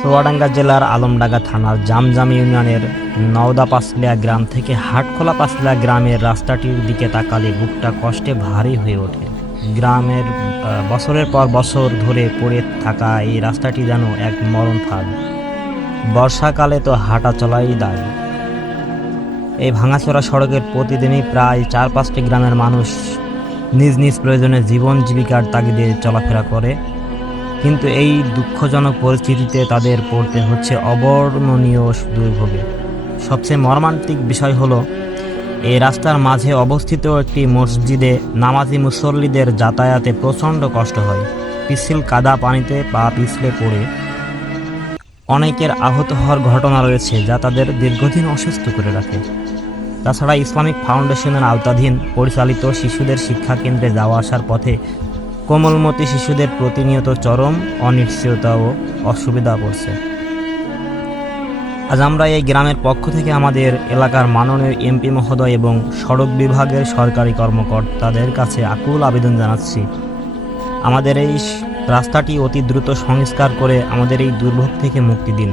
চুয়াডাঙ্গা জেলার আলমডাঙ্গা থানার জামজাম ইউনিয়নের নওদা পাঁচলিয়া গ্রাম থেকে হাটখোলা পাঁচলিয়া গ্রামের রাস্তাটির দিকে তাকালে বুকটা কষ্টে ভারী হয়ে ওঠে। গ্রামের বছরের পর বছর ধরে পড়ে থাকা এই রাস্তাটি যেন এক মরণ ফাঁদ। বর্ষাকালে তো হাঁটা চলাই দায়। এই ভাঙাচোরা সড়কের প্রতিদিনই প্রায় ৪-৫টি গ্রামের মানুষ নিজ নিজ প্রয়োজনে জীবন জীবিকার তাগিদে চলাফেরা করে, কিন্তু এই দুঃখজনক পরিস্থিতিতে তাদের পড়তে হচ্ছে অবর্ণনীয় দুর্ভোগে। সবচেয়ে মর্মান্তিক বিষয় হলো, এই রাস্তার মাঝে অবস্থিত একটি মসজিদে নামাজি মুসল্লিদের যাতায়াতে প্রচণ্ড কষ্ট হয়। পিচ্ছিল কাদা পানিতে পা পিছলে পড়ে অনেকের আহত হওয়ার ঘটনা রয়েছে, যা তাদের দীর্ঘদিন অসুস্থ করে রাখে। তাছাড়া ইসলামিক ফাউন্ডেশনের আওতাধীন পরিচালিত শিশুদের শিক্ষা কেন্দ্রে যাওয়া আসার পথে কোমলমতি শিশুদের প্রতিনিয়ত চরম অনিশ্চয়তা ও অসুবিধা পড়ছে। আজ আমরা এই গ্রামের পক্ষ থেকে আমাদের এলাকার মাননীয় এমপি মহোদয় এবং সড়ক বিভাগের সরকারি কর্মকর্তাদের কাছে আকুল আবেদন জানাচ্ছি, আমাদের এই রাস্তাটি অতি দ্রুত সংস্কার করে আমাদের এই দুর্ভোগ থেকে মুক্তি দিন।